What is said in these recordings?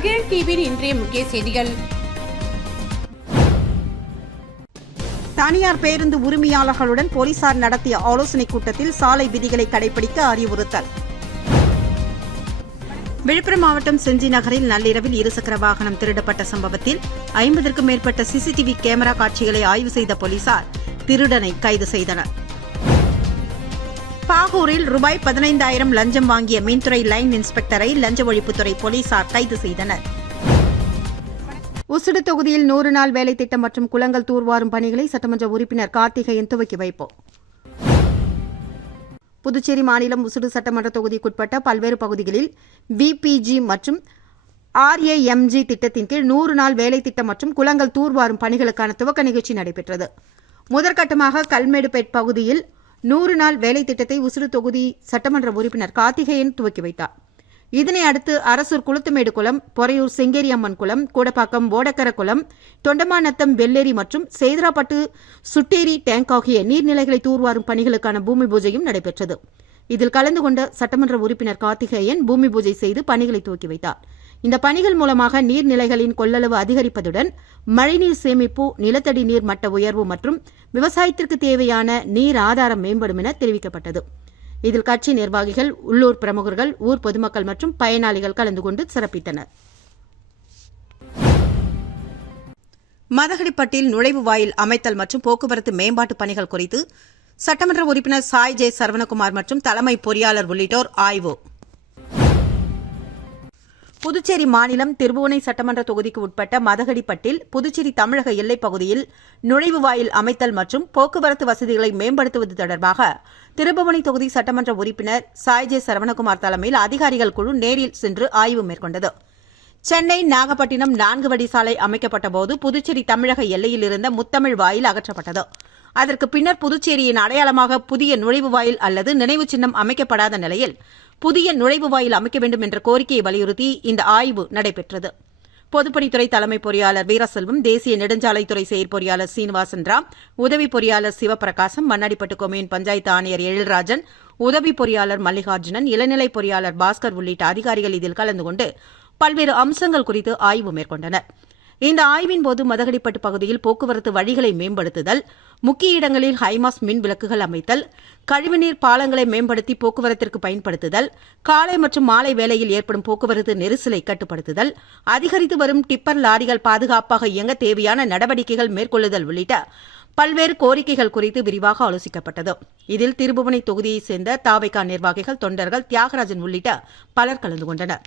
மகிழ் டிவியின் இன்றைய முக்கிய செய்திகள். தனியார் பேருந்து உரிமையாளர்களுடன் போலீசார் நடத்திய ஆலோசனைக் கூட்டத்தில் சாலை விதிகளை கடைபிடிக்க அறிவுறுத்தல். விழுப்புரம் மாவட்டம் செஞ்சி நகரில் நள்ளிரவில் இருசக்கர வாகனம் திருடப்பட்ட சம்பவத்தில் 50க்கும் மேற்பட்ட சிசிடிவி கேமரா காட்சிகளை ஆய்வு செய்த போலீசார் திருடனை கைது செய்தனர். பாகூரில் ரூபாய் 15,000 லஞ்சம் வாங்கிய மின்துறை லைன் இன்ஸ்பெக்டரை லஞ்ச ஒழிப்புத்துறை போலீசார் கைது செய்தனர். உசுடு தொகுதியில் 100 நாள் வேலை திட்டம் மற்றும் குளங்கள் தூர்வாரும் பணிகளை சட்டமன்ற உறுப்பினர் கார்த்திகேயன் துவக்கி வைப்போம். புதுச்சேரி மாநிலம் உசுடு சட்டமன்ற தொகுதிக்குட்பட்ட பல்வேறு பகுதிகளில் விபிஜி மற்றும் RAMG திட்டத்தின் கீழ் 100 நாள் வேலை திட்டம் மற்றும் குளங்கள் தூர்வாரும் பணிகளுக்கான துவக்க நிகழ்ச்சி நடைபெற்றது. முதற்கட்டமாக கல்மேடுபேட் பகுதியில் 100 நாள் வேலை திட்டத்தை உசுடு தொகுதி சட்டமன்ற உறுப்பினர் கார்த்திகேயன் துவக்கி வைத்தார். இதனை அடுத்து அரசூர் குளத்துமேடு குளம், பொறையூர் செங்கேரியம்மன் குளம், கூடப்பாக்கம் ஓடக்கர குளம், தொண்டமாநத்தம் வெள்ளேரி மற்றும் சேதராப்பட்டு சுட்டேரி டேங்க் ஆகிய நீர்நிலைகளை தூர்வாரும் பணிகளுக்கான பூமி பூஜையும் நடைபெற்றது. இதில் கலந்து கொண்ட சட்டமன்ற உறுப்பினர் கார்த்திகேயன் பூமி பூஜை செய்து பணிகளை துவக்கி வைத்தார். இந்த பணிகள் மூலமாக நீர்நிலைகளின் கொள்ளளவு அதிகரிப்பதுடன் மழைநீர் சேமிப்பு, நிலத்தடி நீர் மட்ட உயர்வு மற்றும் விவசாயத்திற்கு தேவையான நீர் ஆதாரம் மேம்படும் என தெரிவிக்கப்பட்டது. இதில் கட்சி நிர்வாகிகள், உள்ளூர் பிரமுகர்கள், ஊர் பொதுமக்கள் மற்றும் பயனாளிகள் கலந்து கொண்டு சிறப்பித்தனர். மதகடிப்பட்டில் நுழைவு வாயில் அமைத்தல் மற்றும் போக்குவரத்து மேம்பாட்டு பணிகள் குறித்து சட்டமன்ற உறுப்பினர் சாய் ஜே சரவணகுமார் மற்றும் தலைமை பொறியாளர் உள்ளிட்டோர் ஆய்வு. புதுச்சேரி மாநிலம் திருபுவனை சட்டமன்ற தொகுதிக்கு உட்பட்ட மதகடிப்பட்டில் புதுச்சேரி தமிழக எல்லைப் பகுதியில் நுழைவு வாயில் அமைத்தல் மற்றும் போக்குவரத்து வசதிகளை மேம்படுத்துவது தொடர்பாக திருபுவனை தொகுதி சட்டமன்ற உறுப்பினர் சாய் ஜே சரவணகுமார் தலைமையில் அதிகாரிகள் குழு நேரில் சென்று ஆய்வு மேற்கொண்டது. சென்னை நாகப்பட்டினம் 4 வழி சாலை அமைக்கப்பட்டபோது புதுச்சேரி தமிழக எல்லையில் இருந்த முத்தமிழ் வாயில் அகற்றப்பட்டது. அதற்கு பின்னர் புதுச்சேரியின் அடையாளமாக புதிய நுழைவு வாயில் அல்லது நினைவு சின்னம் அமைக்கப்படாத நிலையில் புதிய நுழைவு வாயில் அமைக்க வேண்டும் என்ற கோரிக்கையை வலியுறுத்தி இந்த ஆய்வு நடைபெற்றது. பொதுப்பணித்துறை தலைமை பொறியாளர் வீரசெல்வம், தேசிய நெடுஞ்சாலைத்துறை செயற்பொறியாளர் சீனிவாசன் ராம், உதவி பொறியாளர் சிவபிரகாசம், மண்ணாடிப்பட்டு கொம்யூன் பஞ்சாயத்து ஆணையர் எழில்ராஜன், உதவி பொறியாளர் மல்லிகார்ஜுனன், இளநிலை பொறியாளர் பாஸ்கர் உள்ளிட்ட அதிகாரிகள் இதில் கலந்து கொண்டு பல்வேறு அம்சங்கள் குறித்து ஆய்வு மேற்கொண்டனர். இந்த ஆய்வின் போது மதகடிப்பட்டு பகுதியில் போக்குவரத்து வழிகளை மேம்படுத்துதல், முக்கிய இடங்களில் ஹைமாஸ் மின் விளக்குகள் அமைத்தல், கழிவுநீர் பாலங்களை மேம்படுத்தி போக்குவரத்திற்கு பயன்படுத்துதல், காலை மற்றும் மாலை வேளையில் ஏற்படும் போக்குவரத்து நெரிசலை கட்டுப்படுத்துதல், அதிகரித்து வரும் டிப்பர் லாரிகள் பாதுகாப்பாக இயங்க தேவையான நடவடிக்கைகள் மேற்கொள்ளுதல் உள்ளிட்ட பல்வேறு கோரிக்கைகள் குறித்து விரிவாக ஆலோசிக்கப்பட்டது. இதில் திருபுவனை தொகுதியைச் சேர்ந்த தாவைக்கா நிர்வாகிகள், தொண்டர்கள், தியாகராஜன் உள்ளிட்ட பலர் கலந்து கொண்டனர்.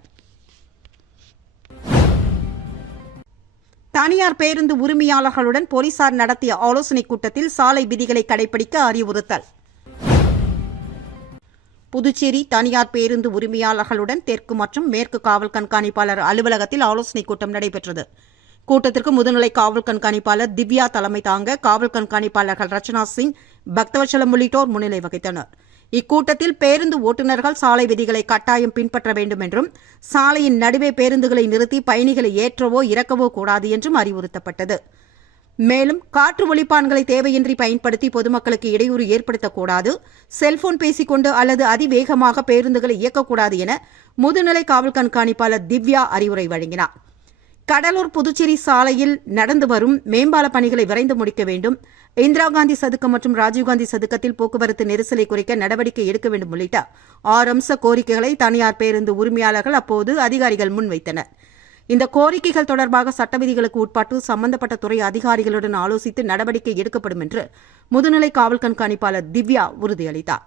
தனியார் பேருந்து உரிமையாளர்களுடன் போலீசார் நடத்திய ஆலோசனைக் கூட்டத்தில் சாலை விதிகளை கடைபிடிக்க அறிவுறுத்தல். புதுச்சேரி தனியார் பேருந்து உரிமையாளர்களுடன் தெற்கு மற்றும் மேற்கு காவல் கண்காணிப்பாளர் அலுவலகத்தில் ஆலோசனைக் கூட்டம் நடைபெற்றது. கூட்டத்திற்கு முதுநிலை காவல் கண்காணிப்பாளர் திவ்யா தலைமை தாங்க காவல் கண்காணிப்பாளர்கள் ரச்சனா சிங், பக்தவச்சலம் உள்ளிட்டோர் முன்னிலை வகித்தனர். இக்கூட்டத்தில் பேருந்து ஓட்டுநர்கள் சாலை விதிகளை கட்டாயம் பின்பற்ற வேண்டும் என்றும் சாலையின் நடுவே பேருந்துகளை நிறுத்தி பயணிகளை ஏற்றவோ இறக்கவோ கூடாது என்றும் அறிவுறுத்தப்பட்டது. மேலும் காற்று ஒலிப்பான்களை தேவையின்றி பயன்படுத்தி பொதுமக்களுக்கு இடையூறு ஏற்படுத்தக்கூடாது, செல்போன் பேசிக்கொண்டு அல்லது அதிவேகமாக பேருந்துகளை இயக்கக்கூடாது என முதுநிலை காவல் கண்காணிப்பாளர் திவ்யா அறிவுரை வழங்கினார். கடலூர் புதுச்சேரி சாலையில் நடந்து வரும் மேம்பால பணிகளை விரைந்து முடிக்க வேண்டும், இந்திரா காந்தி சதுக்கம் மற்றும் ராஜீவ்காந்தி சதுக்கத்தில் போக்குவரத்து நெரிசலை குறைக்க நடவடிக்கை எடுக்க வேண்டும் உள்ளிட்ட 6 அம்ச கோரிக்கைகளை தனியார் பேருந்து உரிமையாளர்கள் அப்போது அதிகாரிகள் முன்வைத்தனர். இந்த கோரிக்கைகள் தொடர்பாக சட்ட விதிகளுக்கு உட்பட்டு சம்பந்தப்பட்ட துறை அதிகாரிகளுடன் ஆலோசித்து நடவடிக்கை எடுக்கப்படும் என்று முதுநிலை காவல் கண்காணிப்பாளர் திவ்யா உறுதியளித்தார்.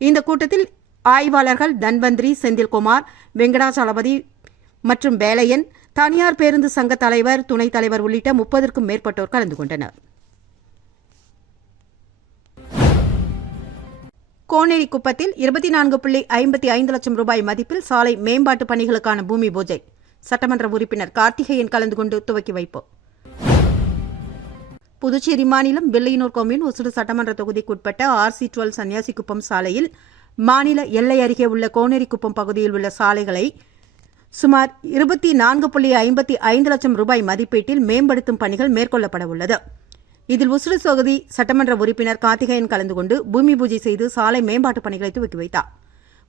இந்த கூட்டத்தில் ஆய்வாளர்கள் தன்வந்திரி, செந்தில்குமார், வெங்கடாச்சலபதி மற்றும் வேலையன், தனியார் பேருந்து சங்க தலைவர், துணைத் தலைவர் உள்ளிட்ட 30க்கும் மேற்பட்டோர் கலந்து கொண்டனர். கோனேரிக்குப்பத்தில் 24.55 லட்சம் ரூபாய் மதிப்பில் சாலை மேம்பாட்டு பணிகளுக்கான பூமி பூஜை சட்டமன்ற உறுப்பினர் கார்த்திகேயன் கலந்து கொண்டு துவக்கி வைப்பு. புதுச்சேரி மாநிலம் வில்லையனூர் கொம்யூன் உசுடு சட்டமன்ற தொகுதிக்குட்பட்ட RC12 சன்னியாசிக்குப்பம் சாலையில் மாநில எல்லை அருகே உள்ள கோனேரிக்குப்பம் பகுதியில் உள்ள சாலைகளை சுமார் 24.55 லட்சம் ரூபாய் மதிப்பீட்டில் மேம்படுத்தும் பணிகள் மேற்கொள்ளப்பட உள்ளது. இதில் உசுடு தொகுதி சட்டமன்ற உறுப்பினர் கார்த்திகேயன் கலந்து கொண்டு பூமி பூஜை செய்து சாலை மேம்பாட்டு பணிகளை துவக்கி வைத்தார்.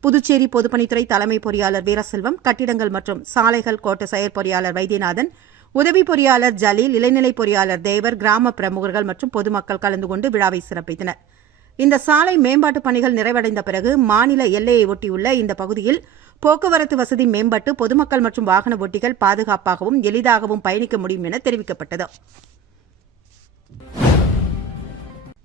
புதுச்சேரி பொதுப்பணித்துறை தலைமை பொறியாளர் வீரசெல்வம், கட்டிடங்கள் மற்றும் சாலைகள் கோட்ட செயற்பொறியாளர் வைத்தியநாதன், உதவி பொறியாளர் ஜலீல், இளநிலை பொறியாளர் தேவர், கிராம பிரமுகர்கள் மற்றும் பொதுமக்கள் கலந்து கொண்டு விழாவை சிறப்பித்தனர். இந்த சாலை மேம்பாட்டுப் பணிகள் நிறைவடைந்த பிறகு மாநில எல்லையை ஒட்டியுள்ள இந்த பகுதியில் போக்குவரத்து வசதி மேம்பட்டு பொதுமக்கள் மற்றும் வாகன ஓட்டிகள் பாதுகாப்பாகவும் எளிதாகவும் பயணிக்க முடியும் என தெரிவிக்கப்பட்டது.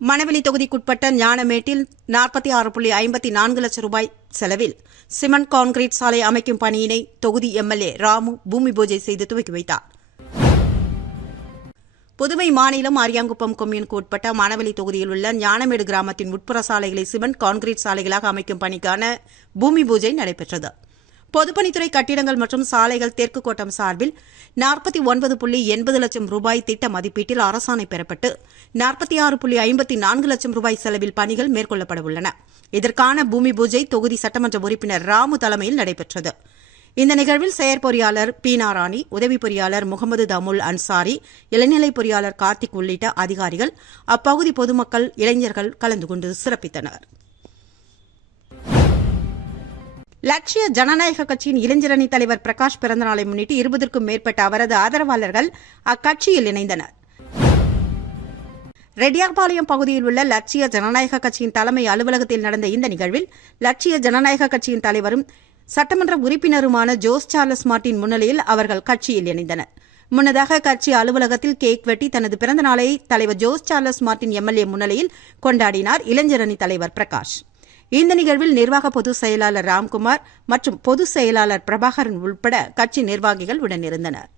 மணவெளி தொகுதிக்குட்பட்ட ஞானமேட்டில் 46.54 லட்சம் ரூபாய் செலவில் சிமெண்ட் கான்கிரீட் சாலை அமைக்கும் பணியினை தொகுதி எம்எல்ஏ ராமு பூமி பூஜை செய்து துவக்கி வைத்தார். புதுவை மாநிலம் அரியாங்குப்பம் கொம்யூனுக்கு உட்பட்ட மணவெளி தொகுதியில் உள்ள ஞானமேடு கிராமத்தின் உட்புற சாலைகளை சிமெண்ட் கான்கிரீட் சாலைகளாக அமைக்கும் பணிக்கான பூமி பூஜை நடைபெற்றது. பொதுப்பணித்துறை கட்டிடங்கள் மற்றும் சாலைகள் தெற்கு கோட்டம் சார்பில் 49.80 லட்சம் ரூபாய் திட்ட மதிப்பீட்டில் அரசாணை பெறப்பட்டு 46.54 லட்சம் ரூபாய் செலவில் பணிகள் மேற்கொள்ளப்பட உள்ளன. இதற்கான பூமி பூஜை தொகுதி சட்டமன்ற உறுப்பினர் ராமு தலைமையில் நடைபெற்றது. இந்த நிகழ்வில் செயற்பொறியாளர் பி. நாராணி, உதவி பொறியாளர் முகமது தமுல் அன்சாரி, இளநிலை பொறியாளர் கார்த்திக் உள்ளிட்ட அதிகாரிகள், அப்பகுதி பொதுமக்கள், இளைஞர்கள் கலந்து கொண்டு சிறப்பித்தனர். லட்சிய ஜனநாயக கட்சியின் இளைஞரணி தலைவர் பிரகாஷ் பிறந்தநாளை முன்னிட்டு 20க்கும் மேற்பட்ட அவரது ஆதரவாளர்கள் அக்கட்சியில் இணைந்தனர். ரெட்டியார்பாளையம் பகுதியில் உள்ள லட்சிய ஜனநாயக கட்சியின் தலைமை அலுவலகத்தில் நடந்த இந்த நிகழ்வில் லட்சிய ஜனநாயக கட்சியின் தலைவரும் சட்டமன்ற உறுப்பினருமான ஜோஸ் சார்லஸ் மார்ட்டின் முன்னிலையில் அவர்கள் கட்சியில் இணைந்தனர். முன்னதாக கட்சி அலுவலகத்தில் கேக் வெட்டி தனது பிறந்த நாளை தலைவர் ஜோஸ் சார்லஸ் மார்ட்டின் எம்எல்ஏ முன்னிலையில் கொண்டாடினார் இளைஞரணி தலைவர் பிரகாஷ். இந்த நிகழ்வில் நிர்வாக பொதுச் செயலாளர் ராம்குமார் மற்றும் பொதுச் செயலாளர் பிரபாகரன் உட்பட கட்சி நிர்வாகிகள் உடனிருந்தனர்.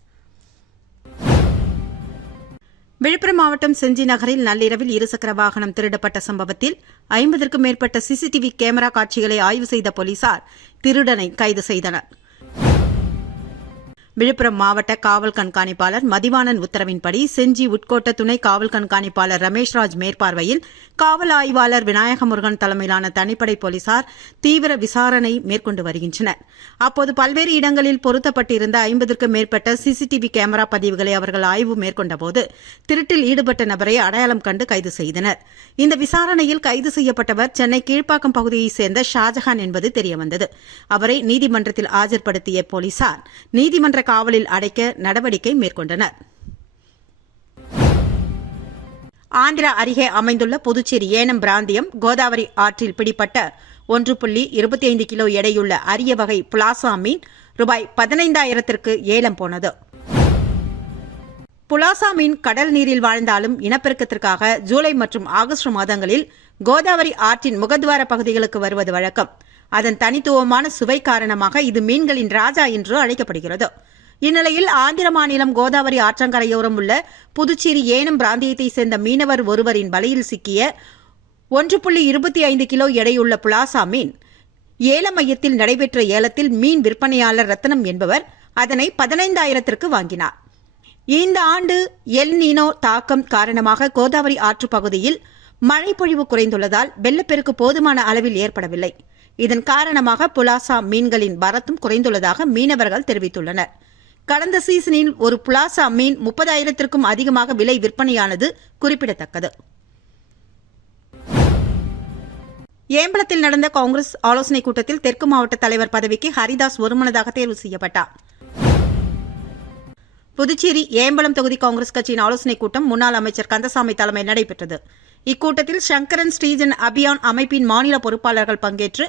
விழுப்புரம் மாவட்டம் செஞ்சி நகரில் நள்ளிரவில் இருசக்கர வாகனம் திருடப்பட்ட சம்பவத்தில் 50க்கும் மேற்பட்ட சிசிடிவி கேமரா காட்சிகளை ஆய்வு செய்த போலீசார் திருடனை கைது செய்தனர். விழுப்புரம் மாவட்ட காவல் கண்காணிப்பாளர் மதிவாணன் உத்தரவின்படி செஞ்சி உட்கோட்ட துணை காவல் கண்காணிப்பாளர் ரமேஷ்ராஜ் மேற்பார்வையில் காவல் ஆய்வாளர் விநாயகமுருகன் தலைமையிலான தனிப்படை போலீசார் தீவிர விசாரணை மேற்கொண்டு வருகின்றனர். அப்போது பல்வேறு இடங்களில் பொருத்தப்பட்டிருந்த 50க்கும் மேற்பட்ட சிசிடிவி கேமரா பதிவுகளை அவர்கள் ஆய்வு மேற்கொண்டபோது திருட்டில் ஈடுபட்ட நபரை அடையாளம் கண்டு கைது செய்தனர். இந்த விசாரணையில் கைது செய்யப்பட்டவர் சென்னை கீழ்ப்பாக்கம் பகுதியைச் சேர்ந்த ஷாஜஹான் என்பது தெரியவந்தது. அவரை நீதிமன்றத்தில் ஆஜர்படுத்திய போலீசார் நீதிமன்ற காவலில் அடைக்க நடவடிக்கை மேற்கொண்டனர். ஆந்திரா அருகே அமைந்துள்ள புதுச்சேரி ஏனம் பிராந்தியம் கோதாவரி ஆற்றில் பிடிப்பட்ட 1.25 கிலோ எடையுள்ள அரிய வகை புலாசா மீன் ரூபாய் 15,000ற்கு ஏலம் போனது. புலாசா மீன் கடல் நீரில் வாழ்ந்தாலும் இனப்பெருக்கத்திற்காக ஜூலை மற்றும் ஆகஸ்ட் மாதங்களில் கோதாவரி ஆற்றின் முகத்வார பகுதிகளுக்கு வருவது வழக்கம். அதன் தனித்துவமான சுவை காரணமாக இது மீன்களின் ராஜா என்று அழைக்கப்படுகிறது. இந்நிலையில் ஆந்திர மாநிலம் கோதாவரி ஆற்றங்கரையோரம் உள்ள புதுச்சேரி ஏனம் பிராந்தியத்தைச் சேர்ந்த மீனவர் ஒருவரின் வலையில் சிக்கிய 1.25 கிலோ எடையுள்ள புலாசா மீன் ஏல மையத்தில் நடைபெற்ற ஏலத்தில் மீன் விற்பனையாளர் ரத்னம் என்பவர் அதனை 15,000ற்கு வாங்கினார். இந்த ஆண்டு எல் நீனோ தாக்கம் காரணமாக கோதாவரி ஆற்று பகுதியில் மழைப்பொழிவு குறைந்துள்ளதால் வெள்ளப்பெருக்கு போதுமான அளவில் ஏற்படவில்லை. இதன் காரணமாக புலாசா மீன்களின் வரத்தும் குறைந்துள்ளதாக மீனவர்கள் தெரிவித்துள்ளனர். கடந்த சீசனில் ஒரு புலாசா மீன் 30,000ற்கும் அதிகமாக விலை விற்பனையானது குறிப்பிடத்தக்கது. ஏம்பலத்தில் நடந்த காங்கிரஸ் ஆலோசனைக் கூட்டத்தில் தெற்கு மாவட்ட தலைவர் பதவிக்கு ஹரிதாஸ் ஒருமனதாக தேர்வு செய்யப்பட்டார். புதுச்சேரி ஏம்பலம் தொகுதி காங்கிரஸ் கட்சியின் ஆலோசனைக் கூட்டம் முன்னாள் அமைச்சர் கந்தசாமி தலைமையில் நடைபெற்றது. இக்கூட்டத்தில் சங்கரன் ஸ்ரீஜன் அபியான் அமைப்பின் மாநில பொறுப்பாளர்கள் பங்கேற்று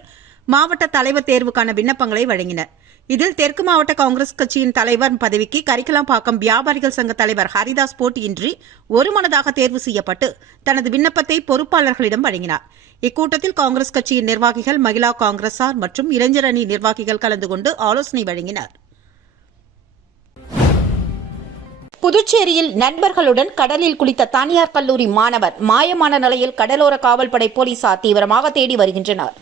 மாவட்ட தலைவர் தேர்வுக்கான விண்ணப்பங்களை வழங்கினர். இதில் தெற்கு மாவட்ட காங்கிரஸ் கட்சியின் தலைவர் பதவிக்கு கரிக்கலாம்பாக்கம் வியாபாரிகள் சங்க தலைவர் ஹரிதாஸ் போட்டியின்றி ஒருமனதாக தேர்வு செய்யப்பட்டு தனது விண்ணப்பத்தை பொறுப்பாளர்களிடம் வழங்கினார். இக்கூட்டத்தில் காங்கிரஸ் கட்சியின் நிர்வாகிகள், மகிழா காங்கிரசார் மற்றும் இளைஞர் அணி நிர்வாகிகள் கலந்து கொண்டு ஆலோசனை வழங்கினர். புதுச்சேரியில் நண்பர்களுடன் கடலில் குளித்த தனியார் கல்லூரி மாணவர் மாயமான நிலையில் கடலோர காவல்படை போலீசார் தீவிரமாக தேடி வருகின்றனர்.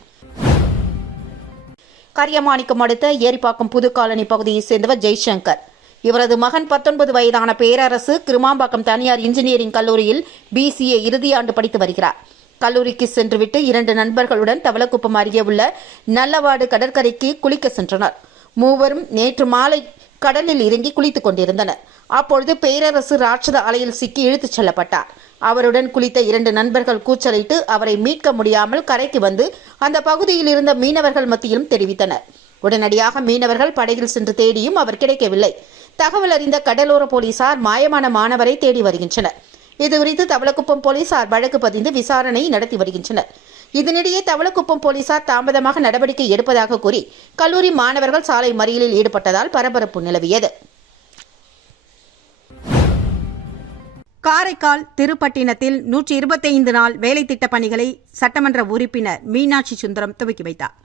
கரியமாணிக்கம் அடுத்த ஏரிப்பாக்கம் புதுக்காலனி பகுதியைச் சேர்ந்தவர் ஜெய்சங்கர். இவரது மகன் 19 வயதான பேரரசு கிருமாம்பாக்கம் தனியார் இன்ஜினியரிங் கல்லூரியில் BCA இறுதியாண்டு படித்து வருகிறார். கல்லூரிக்கு சென்றுவிட்டு 2 நண்பர்களுடன் தவளக்குப்பம் அருகே உள்ள நல்லவாடு கடற்கரைக்கு குளிக்க சென்றனர். மூவரும் நேற்று மாலை கடலில் இறங்கி குளித்துக் கொண்டிருந்தனர். அப்பொழுது பேரரசு ராட்சத அலையில் சிக்கி இழுத்துச் செல்லப்பட்டார். அவருடன் குளித்த 2 நண்பர்கள் கூச்சலிட்டு அவரை மீட்க முடியாமல் கரைக்கு வந்து அந்த பகுதியில் இருந்த மீனவர்கள் மத்தியிலும் தெரிவித்தனர். உடனடியாக மீனவர்கள் படகில் சென்று தேடியும் அவர் கிடைக்கவில்லை. தகவல் அறிந்த கடலோர போலீசார் மாயமான மாணவரை தேடி வருகின்றனர். இதுகுறித்து தவளக்குப்பம் போலீசார் வழக்கு பதிந்து விசாரணை நடத்தி வருகின்றனர். இதனிடையே தவளக்குப்பம் போலீசார் தாமதமாக நடவடிக்கை எடுப்பதாக கூறி கல்லூரி மாணவர்கள் சாலை மறியலில் ஈடுபட்டதால் பரபரப்பு நிலவியது. காரைக்கால் திருப்பட்டினத்தில் 125 நாள் வேலை திட்ட பணிகளை சட்டமன்ற உறுப்பினர் மீனாட்சி சுந்தரம் துவக்கி வைத்தார்.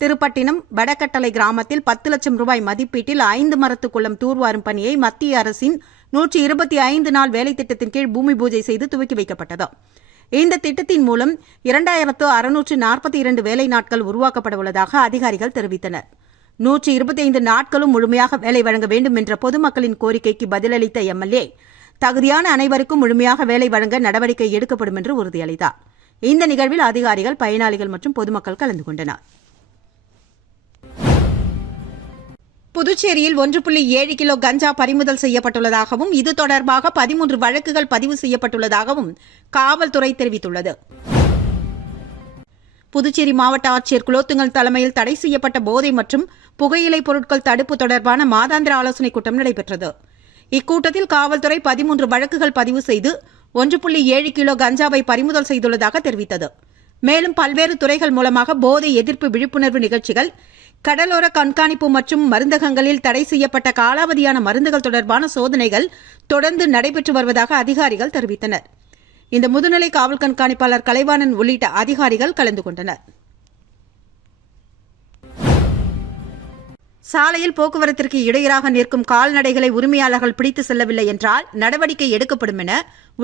திருப்பட்டினம் வடகட்டளை கிராமத்தில் 10 லட்சம் ரூபாய் மதிப்பீட்டில் 5 மரத்து குளம் தூர்வாரும் பணியை மத்திய அரசின் 125 நாள் வேலை திட்டத்தின் கீழ் பூமி பூஜை செய்து துவக்கி வைக்கப்பட்டது. இந்த திட்டத்தின் மூலம் 2642 வேலை நாட்கள் உருவாக்கப்பட உள்ளதாக அதிகாரிகள் தெரிவித்தனர். 125 நாட்களும் முழுமையாக வேலை வழங்க வேண்டும் என்ற பொதுமக்களின் கோரிக்கைக்கு பதிலளித்த எம்எல்ஏ, தகுதியான அனைவருக்கும் முழுமையாக வேலை வழங்க நடவடிக்கை எடுக்கப்படும் என்று உறுதியளித்தார். இந்த நிகழ்வில் அதிகாரிகள், பயனாளிகள் மற்றும் பொதுமக்கள் கலந்து கொண்டனர். புதுச்சேரியில் 1.7 கிலோ கஞ்சா பறிமுதல் செய்யப்பட்டுள்ளதாகவும் இது தொடர்பாக 13 வழக்குகள் பதிவு செய்யப்பட்டுள்ளதாகவும் காவல்துறை தெரிவித்துள்ளது. புதுச்சேரி மாவட்ட ஆட்சியர் குலோத்துங்கல் தலைமையில் தடை செய்யப்பட்ட போதை மற்றும் புகையிலை பொருட்கள் தடுப்பு தொடர்பான மாதாந்திர ஆலோசனைக் கூட்டம் நடைபெற்றது. இக்கூட்டத்தில் காவல்துறை 13 வழக்குகள் பதிவு செய்து 1.7 கிலோ கஞ்சாவை பறிமுதல் செய்துள்ளதாக தெரிவித்தது. மேலும் பல்வேறு துறைகள் மூலமாக போதை எதிர்ப்பு விழிப்புணர்வு நிகழ்ச்சிகள், கடலோர கண்காணிப்பு மற்றும் மருந்தகங்களில் தடை செய்யப்பட்ட காலாவதியான மருந்துகள் தொடர்பான சோதனைகள் தொடர்ந்து நடைபெற்று வருவதாக அதிகாரிகள் தெரிவித்தனர். இந்த முதுநிலை காவல் கண்காணிப்பாளர் கலைவாணன் உள்ளிட்ட அதிகாரிகள் கலந்து கொண்டனர். சாலையில் போக்குவரத்திற்கு இடையூறாக நிற்கும் கால்நடைகளை உரிமையாளர்கள் பிடித்து செல்லவில்லை என்றால் நடவடிக்கை எடுக்கப்படும் என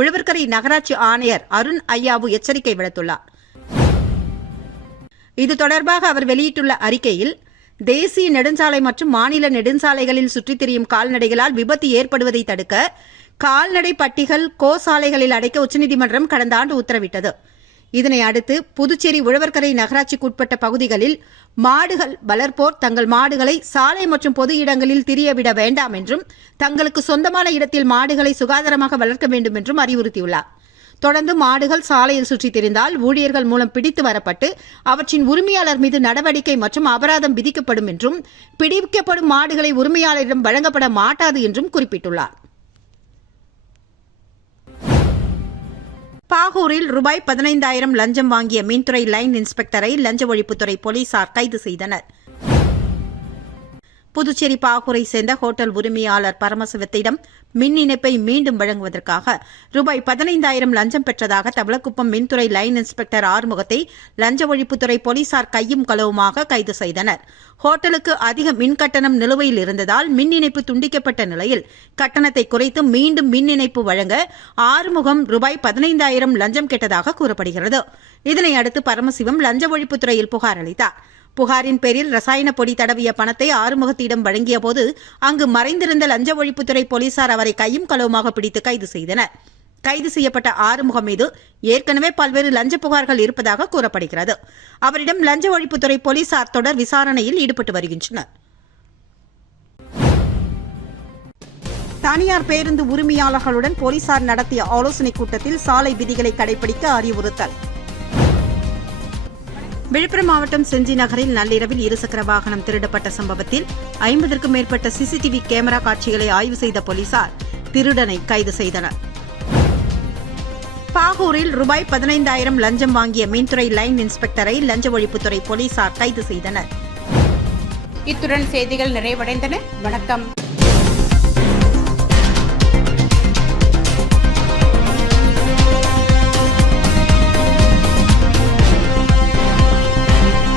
உழவர்கரை நகராட்சி ஆணையர் அருண் ஐயாவு எச்சரிக்கை விடுத்துள்ளார். இது தொடர்பாக அவர் வெளியிட்டுள்ள அறிக்கையில், தேசிய நெடுஞ்சாலை மற்றும் மாநில நெடுஞ்சாலைகளில் சுற்றித் திரியும் கால்நடைகளால் விபத்து ஏற்படுவதை தடுக்க கால்நடை பட்டிகள் கோசாலைகளில் அடைக்க உச்சநீதிமன்றம் கடந்த ஆண்டு உத்தரவிட்டது. இதனை அடுத்து புதுச்சேரி உழவர்கரை நகராட்சிக்குட்பட்ட பகுதிகளில் மாடுகள் வளர்ப்போர் தங்கள் மாடுகளை சாலை மற்றும் பொது இடங்களில் திரியவிட வேண்டாம் என்றும், தங்களுக்கு சொந்தமான இடத்தில் மாடுகளை சுகாதாரமாக வளர்க்க வேண்டும் என்றும் அறிவுறுத்தியுள்ளார். தொடர்ந்து மாடுகள் சாலையில் சுற்றித் திரிந்தால் ஊழியர்கள் மூலம் பிடித்து வரப்பட்டு அவற்றின் உரிமையாளர் மீது நடவடிக்கை மற்றும் அபராதம் விதிக்கப்படும் என்றும், பிடிக்கப்படும் மாடுகளை உரிமையாளரிடம் வழங்கப்பட மாட்டாது என்றும் குறிப்பிட்டுள்ளார். பாகூரில் ரூபாய் 15,000 லஞ்சம் வாங்கிய மின்துறை லைன் இன்ஸ்பெக்டரை லஞ்ச ஒழிப்புத்துறை போலீசார் கைது செய்தனர். புதுச்சேரி பாகூரை சேர்ந்த ஹோட்டல் உரிமையாளர் பரமசிவத்திடம் மின் இணைப்பை மீண்டும் வழங்குவதற்காக ரூபாய் 15,000 லஞ்சம் பெற்றதாக தவளக்குப்பம் மின்துறை லைன் இன்ஸ்பெக்டர் ஆறுமுகத்தை லஞ்ச ஒழிப்புத்துறை போலீசார் கையும் களவுமாக கைது செய்தனர். ஹோட்டலுக்கு அதிக மின் கட்டணம் நிலுவையில் இருந்ததால் மின் இணைப்பு துண்டிக்கப்பட்ட நிலையில் கட்டணத்தை குறைத்து மீண்டும் மின் இணைப்பு வழங்க ஆறுமுகம் ரூபாய் 15,000 லஞ்சம் கேட்டதாக கூறப்படுகிறது. இதனை அடுத்து பரமசிவம் லஞ்ச ஒழிப்புத்துறையில் புகார் அளித்தார். புகாரின் பேரில் ரசாயன பொடி தடவிய பணத்தை ஆறுமுகத்திடம் வழங்கியபோது அங்கு மறைந்திருந்த லஞ்ச ஒழிப்புத்துறை போலீசார் அவரை கையும் களவுமாக பிடித்து கைது செய்தனர். கைது செய்யப்பட்ட ஆறுமுகம் மீது ஏற்கனவே பல்வேறு லஞ்ச புகார்கள் இருப்பதாக கூறப்படுகிறது. அவரிடம் லஞ்ச ஒழிப்புத்துறை போலீசார் தொடர் விசாரணையில் ஈடுபட்டு வருகின்றனர். தனியார் பேருந்து உரிமையாளர்களுடன் போலீசார் நடத்திய ஆலோசனைக் கூட்டத்தில் சாலை விதிகளை கடைபிடிக்க அறிவுறுத்தல். விழுப்புரம் மாவட்டம் செஞ்சி நகரில் நள்ளிரவில் இருசக்கர வாகனம் திருடப்பட்ட சம்பவத்தில் 50க்கும் மேற்பட்ட சிசிடிவி கேமரா காட்சிகளை ஆய்வு செய்த போலீசார் திருடனை கைது செய்தனர். பாகூரில் ரூபாய் 15,000 லஞ்சம் வாங்கிய மின்துறை லைன் இன்ஸ்பெக்டரை லஞ்ச ஒழிப்புத்துறை போலீசார் கைது செய்தனர். இத்துடன் செய்திகள் நிறைவடைந்தன. வணக்கம்.